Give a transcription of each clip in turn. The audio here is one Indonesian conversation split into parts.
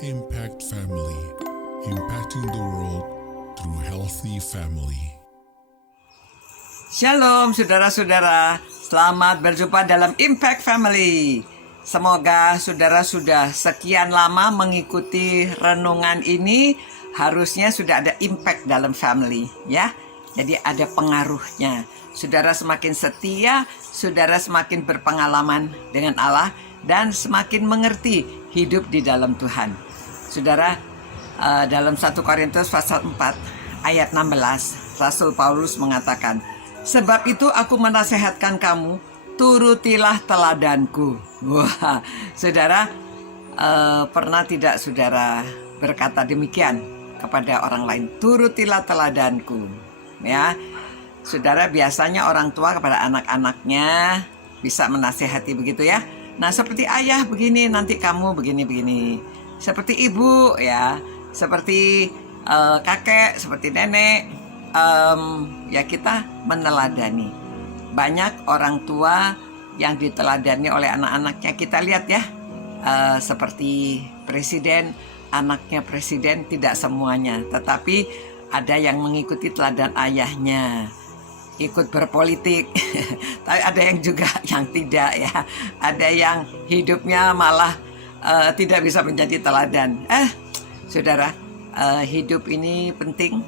Impact Family, impacting the world through healthy family. Shalom saudara-saudara, selamat berjumpa dalam Impact Family. Semoga saudara sudah sekian lama mengikuti renungan ini, harusnya sudah ada impact dalam family ya. Jadi ada pengaruhnya. Saudara semakin setia, saudara semakin berpengalaman dengan Allah dan semakin mengerti hidup di dalam Tuhan. Saudara, dalam 1 Korintus pasal 4 ayat 16, Rasul Paulus mengatakan, "Sebab itu aku menasehatkan kamu, turutilah teladanku." Wah, saudara, pernah tidak saudara berkata demikian kepada orang lain? Turutilah teladanku. Ya, saudara, biasanya orang tua kepada anak-anaknya bisa menasehati begitu ya. Nah, seperti ayah begini, nanti kamu begini-begini. Seperti ibu ya, seperti kakek, seperti nenek. Ya, kita meneladani. Banyak orang tua yang diteladani oleh anak-anaknya. Kita lihat ya, seperti presiden, anaknya presiden, tidak semuanya, tetapi ada yang mengikuti teladan ayahnya, ikut berpolitik. Tapi ada yang juga yang tidak ya. Ada yang hidupnya malah tidak bisa menjadi teladan. Saudara, hidup ini penting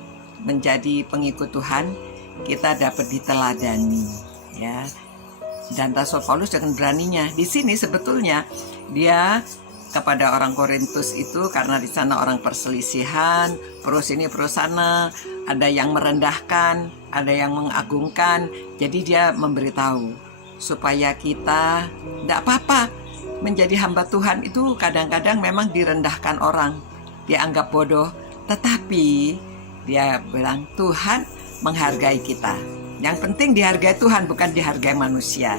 menjadi pengikut Tuhan. Kita dapat diteladani ya. Dan Rasul Paulus dengan beraninya di sini sebetulnya dia kepada orang Korintus itu, karena di sana orang perselisihan, pro sini pro sana, ada yang merendahkan, ada yang mengagungkan. Jadi dia memberitahu supaya kita tidak apa-apa menjadi hamba Tuhan itu kadang-kadang memang direndahkan orang, dianggap bodoh, tetapi dia bilang Tuhan menghargai kita. Yang penting dihargai Tuhan, bukan dihargai manusia.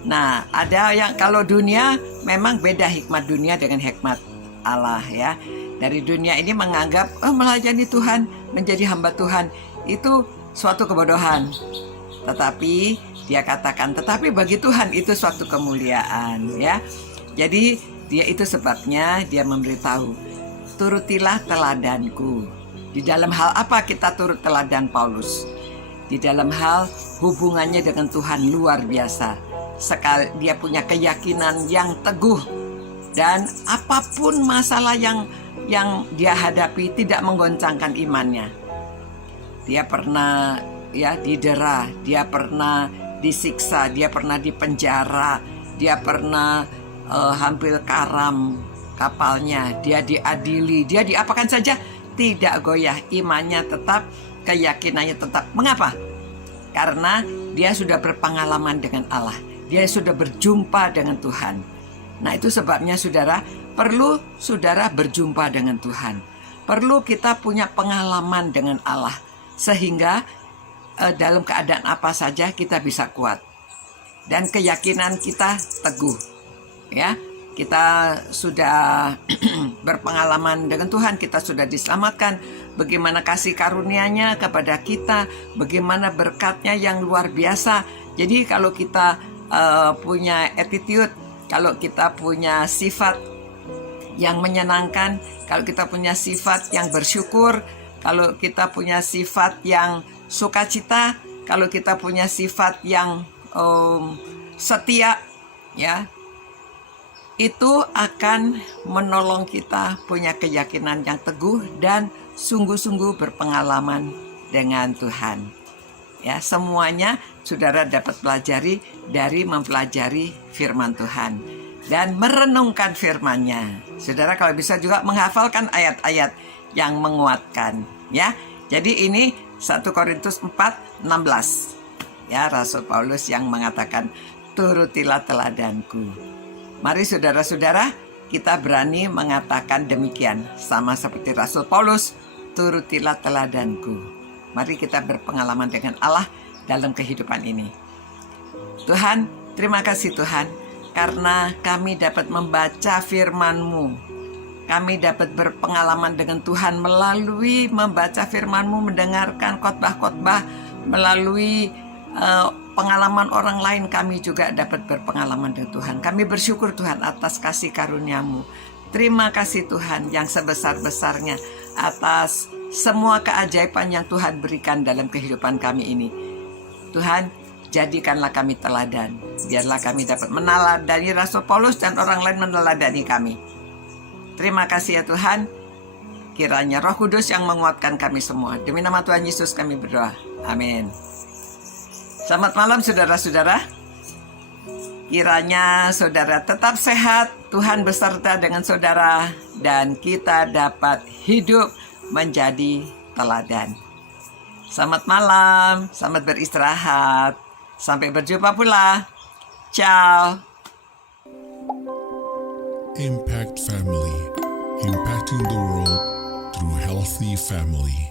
Nah, ada yang kalau dunia memang beda hikmat dunia dengan hikmat Allah ya. Dari dunia ini menganggap melayani Tuhan, menjadi hamba Tuhan itu suatu kebodohan. Tetapi dia katakan, tetapi bagi Tuhan itu suatu kemuliaan ya. Jadi dia itu sebabnya dia memberitahu, turutilah teladanku. Di dalam hal apa kita turut teladan Paulus? Di dalam hal hubungannya dengan Tuhan luar biasa. Sekali dia punya keyakinan yang teguh, dan apapun masalah yang dia hadapi tidak menggoncangkan imannya. Dia pernah ya didera, dia pernah disiksa, dia pernah dipenjara, dia pernah hampir karam kapalnya, dia diadili, dia diapakan saja, tidak goyah, imannya tetap, keyakinannya tetap. Mengapa? Karena dia sudah berpengalaman dengan Allah. Dia sudah berjumpa dengan Tuhan. Nah, itu sebabnya saudara, perlu saudara berjumpa dengan Tuhan. Perlu kita punya pengalaman dengan Allah. Sehingga dalam keadaan apa saja kita bisa kuat. Dan keyakinan kita teguh. Ya, kita sudah berpengalaman dengan Tuhan, kita sudah diselamatkan. Bagaimana kasih karunia-Nya kepada kita, bagaimana berkat-Nya yang luar biasa. Jadi kalau kita punya attitude, kalau kita punya sifat yang menyenangkan, kalau kita punya sifat yang bersyukur, kalau kita punya sifat yang sukacita, kalau kita punya sifat yang setia, ya, itu akan menolong kita punya keyakinan yang teguh dan sungguh-sungguh berpengalaman dengan Tuhan. Ya, semuanya saudara dapat pelajari dari mempelajari firman Tuhan dan merenungkan firman-Nya. Saudara kalau bisa juga menghafalkan ayat-ayat yang menguatkan, ya. Jadi ini 1 Korintus 4:16. Ya, Rasul Paulus yang mengatakan, "Turutilah teladanku." Mari saudara-saudara, kita berani mengatakan demikian, sama seperti Rasul Paulus, "Turutilah teladanku." Mari kita berpengalaman dengan Allah dalam kehidupan ini. Tuhan, terima kasih Tuhan, karena kami dapat membaca firman-Mu. Kami dapat berpengalaman dengan Tuhan melalui membaca firman-Mu, mendengarkan khotbah-khotbah, melalui pengalaman orang lain. Kami juga dapat berpengalaman dengan Tuhan. Kami bersyukur Tuhan atas kasih karunia-Mu. Terima kasih Tuhan yang sebesar-besarnya atas semua keajaiban yang Tuhan berikan dalam kehidupan kami ini. Tuhan, jadikanlah kami teladan. Biarlah kami dapat meneladani Rasul Paulus dan orang lain meneladani kami. Terima kasih ya Tuhan. Kiranya Roh Kudus yang menguatkan kami semua. Demi nama Tuhan Yesus kami berdoa. Amin. Selamat malam saudara-saudara. Kiranya saudara tetap sehat, Tuhan beserta dengan saudara, dan kita dapat hidup menjadi teladan. Selamat malam, selamat beristirahat. Sampai berjumpa pula. Ciao. Impact Family, impacting the world through healthy family.